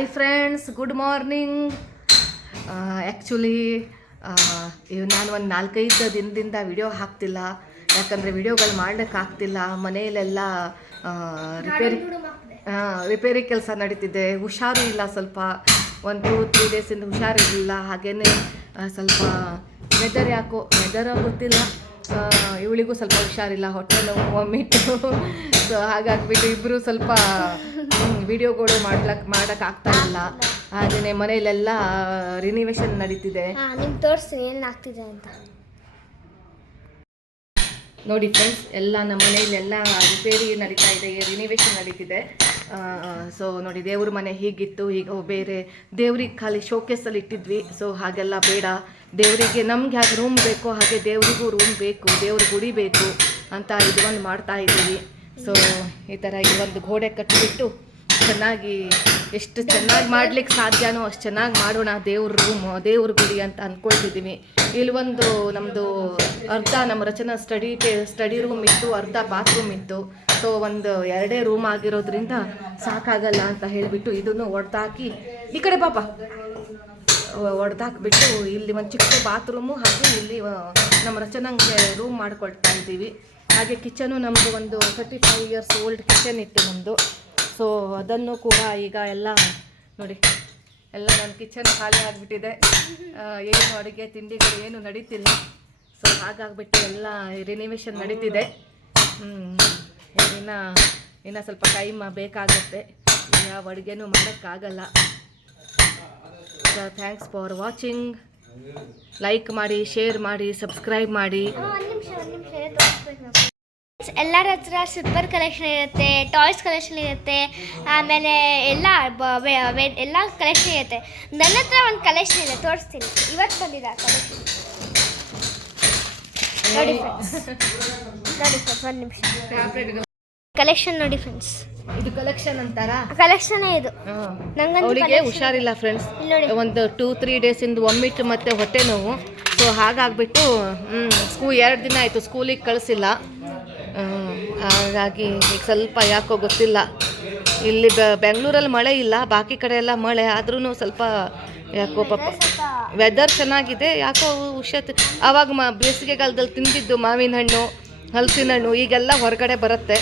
Hi friends, good morning. Actually ನಾನು ಒಂದು 4-5 ದಿನದಿಂದ ವಿಡಿಯೋ ಹಾಕ್ತಿಲ್ಲ. ಯಾಕಂದರೆ ವಿಡಿಯೋಗಳು ಮಾಡೋಕ್ಕಾಗ್ತಿಲ್ಲ. ಮನೆಯಲ್ಲೆಲ್ಲ ರಿಪೇರಿ ಕೆಲಸ ನಡೀತಿದೆ. ಹುಷಾರು ಇಲ್ಲ, ಸ್ವಲ್ಪ 1-2-3 ಡೇಸಿಂದ ಹುಷಾರಿರಲಿಲ್ಲ. ಹಾಗೆಯೇ ಸ್ವಲ್ಪ ವೆದರ್ ಗೊತ್ತಿಲ್ಲ, ಇವಳಿಗೂ ಸ್ವಲ್ಪ ಹುಷಾರಿಲ್ಲ, ಹೊಟ್ಟೆ ನೋವು, ವಾಮಿಟ್ಟು. ಸೊ ಹಾಗಾಗಿಬಿಟ್ಟು ಇಬ್ಬರು ಸ್ವಲ್ಪ ವಿಡಿಯೋಗಳು ಮಾಡೋಕ್ಕಾಗ್ತಾ ಇಲ್ಲ. ಹಾಗೆಯೇ ಮನೆಯಲ್ಲೆಲ್ಲ ರಿನಿವೇಷನ್ ನಡೀತಿದೆ. ನಿಮ್ಗೆ ತೋರಿಸ್ತೀನಿ ಏನೇನು ಆಗ್ತಿದೆ ಅಂತ ನೋಡಿ ಫ್ರೆಂಡ್ಸ್, ಎಲ್ಲ ನಮ್ಮ ಮನೆಯಲ್ಲೆಲ್ಲ ರಿಪೇರಿ ನಡೀತಾ ಇದೆ, ರಿನಿವೇಷನ್ ನಡೀತಿದೆ. ಸೊ ನೋಡಿ, ದೇವ್ರ ಮನೆ ಹೀಗಿತ್ತು, ಈಗ ಬೇರೆ ದೇವ್ರಿಗೆ ಖಾಲಿ ಶೋಕೇಸಲ್ಲಿ ಇಟ್ಟಿದ್ವಿ. ಸೊ ಹಾಗೆಲ್ಲ ಬೇಡ, ದೇವರಿಗೆ ನಮ್ಗೆ ಯಾಕೆ ರೂಮ್ ಬೇಕೋ ಹಾಗೆ ದೇವರಿಗೂ ರೂಮ್ ಬೇಕು, ದೇವ್ರ ಗುಡಿ ಬೇಕು ಅಂತ ಇದೊಂದು ಮಾಡ್ತಾ ಇದ್ದೀವಿ. ಸೊ ಈ ಥರ ಈ ಒಂದು ಗೋಡೆ ಕಟ್ಟಿಬಿಟ್ಟು ಚೆನ್ನಾಗಿ, ಎಷ್ಟು ಚೆನ್ನಾಗಿ ಮಾಡ್ಲಿಕ್ಕೆ ಸಾಧ್ಯನೋ ಅಷ್ಟು ಚೆನ್ನಾಗಿ ಮಾಡೋಣ. ದೇವ್ರ ರೂಮ್, ದೇವ್ರ ಗುಡಿ ಅಂತ ಅಂದ್ಕೊಳ್ತಿದ್ದೀವಿ. ಇಲ್ಲಿ ಒಂದು ನಮ್ಮದು ಅರ್ಧ ನಮ್ಮ ರಚನಾ ಸ್ಟಡಿ ರೂಮ್ ಇತ್ತು, ಅರ್ಧ ಬಾತ್ರೂಮ್ ಇತ್ತು. ಸೊ ಒಂದು 2 ರೂಮ್ ಆಗಿರೋದ್ರಿಂದ ಸಾಕಾಗಲ್ಲ ಅಂತ ಹೇಳಿಬಿಟ್ಟು ಇದನ್ನು ಒಡೆದಾಕಿ, ಈ ಕಡೆ ಪಾಪ ಒಡೆದಾಕ್ಬಿಟ್ಟು ಇಲ್ಲಿ ಒಂದು ಚಿಕ್ಕ ಬಾತ್ರೂಮು, ಹಾಗೆ ಇಲ್ಲಿ ನಮ್ಮ ರಚನಂಗೆ ರೂಮ್ ಮಾಡ್ಕೊಳ್ತಾ ಇದ್ದೀವಿ. ಹಾಗೆ ಕಿಚನು ನಮ್ಮದು ಒಂದು 35 ಇಯರ್ಸ್ ಓಲ್ಡ್ ಕಿಚನ್ ಇತ್ತು ನಮ್ಮದು. ಸೊ ಅದನ್ನು ಕೂಡ ಈಗ ಎಲ್ಲ ನೋಡಿ, ಎಲ್ಲ ನನ್ನ ಕಿಚನ್ ಖಾಲಿ ಆಗಿಬಿಟ್ಟಿದೆ. ಏನು ಅಡುಗೆ ತಿಂಡಿಗಳು ಏನು ನಡೀತಿಲ್ಲ. ಸೊ ಹಾಗಾಗ್ಬಿಟ್ಟು ಎಲ್ಲ ರಿನಿವೇಷನ್ ನಡೀತಿದೆ. ಇನ್ನು ಸ್ವಲ್ಪ ಟೈಮ್ ಬೇಕಾಗುತ್ತೆ, ಯಾವ ಅಡುಗೆನೂ ಮಾಡೋಕ್ಕಾಗಲ್ಲ. So thanks for watching. Like ಮಾಡಿ, ಶೇರ್ ಮಾಡಿ, ಸಬ್ಸ್ಕ್ರೈಬ್ ಮಾಡಿ. ಎಲ್ಲರ ಹತ್ರ ಸ್ಲಿಪ್ಪರ್ ಕಲೆಕ್ಷನ್ ಇರುತ್ತೆ, ಟಾಯ್ಸ್ ಕಲೆಕ್ಷನ್ ಇರುತ್ತೆ, ಆಮೇಲೆ ಎಲ್ಲ ಕಲೆಕ್ಷನ್ ಇರುತ್ತೆ. ನನ್ನ ಹತ್ರ ಒಂದು ಕಲೆಕ್ಷನ್ ಇದೆ, ತೋರಿಸ್ತೀನಿ. ಇವತ್ತು ಬಂದಿದೆ ಆ ಕಲೆಕ್ಷನ್. ನೋಡಿ ಫ್ರೆಂಡ್ಸ್, ಒಂದು ನಿಮಿಷ. ಕಲೆಕ್ಷನ್ ನೋಡಿ ಫ್ರೆಂಡ್ಸ್, ಇದು ಕಲೆಕ್ಷನ್ ಅಂತಾರ, ಕಲೆಕ್ಷನೇ ಇದು. ಅವಳಿಗೆ ಹುಷಾರಿಲ್ಲ ಫ್ರೆಂಡ್ಸ್, ಒಂದು 2-3 ಡೇಸಿಂದ ವಾಮಿಟ್ ಮತ್ತು ಹೊಟ್ಟೆ ನೋವು. ಸೊ ಹಾಗಾಗ್ಬಿಟ್ಟು 2 ದಿನ ಆಯಿತು ಸ್ಕೂಲಿಗೆ ಕಳಿಸಿಲ್ಲ. ಹಾಗಾಗಿ ಈಗ ಸ್ವಲ್ಪ ಯಾಕೋ ಗೊತ್ತಿಲ್ಲ, ಇಲ್ಲಿ ಬೆಂಗಳೂರಲ್ಲಿ ಮಳೆ ಇಲ್ಲ, ಬಾಕಿ ಕಡೆ ಎಲ್ಲ ಮಳೆ ಆದ್ರೂ ಸ್ವಲ್ಪ ಯಾಕೋ ಪಾಪ. ವೆದರ್ ಚೆನ್ನಾಗಿದೆ, ಯಾಕೋ ಆವಾಗ ಬೇಸಿಗೆಗಾಲದಲ್ಲಿ ತಿಂದಿದ್ದು ಮಾವಿನ ಹಣ್ಣು, ಹಲಸಿನ ಹಣ್ಣು ಈಗೆಲ್ಲ ಹೊರಗಡೆ ಬರುತ್ತೆ.